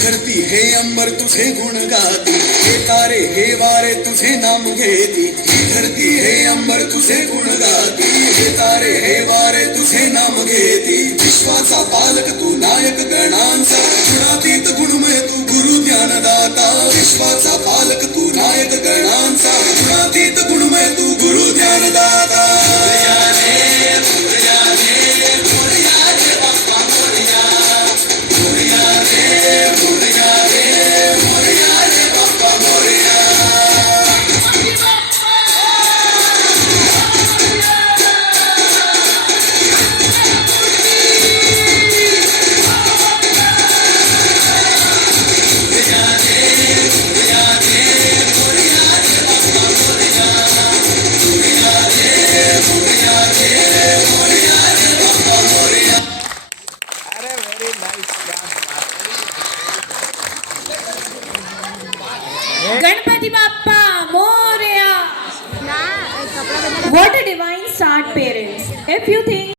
धरती हे अंबर तुझे गुण गाती, हे तारे हे वारे तुझे नाम घेती. धरती हे अंबर तुझे गुण गाती, हे तारे हे वारे तुझे नाम घेती. विश्वाचा पालक तू नायक गणांचा, गुणातीत गुणमय तू गुरु ज्ञानदाता. विश्वाचा पालक तू नायक गणांचा, गुणातीत गुणमय तू गुरु ज्ञानदाता. Ganpati Bappa Morya. What a divine start, parents. If you think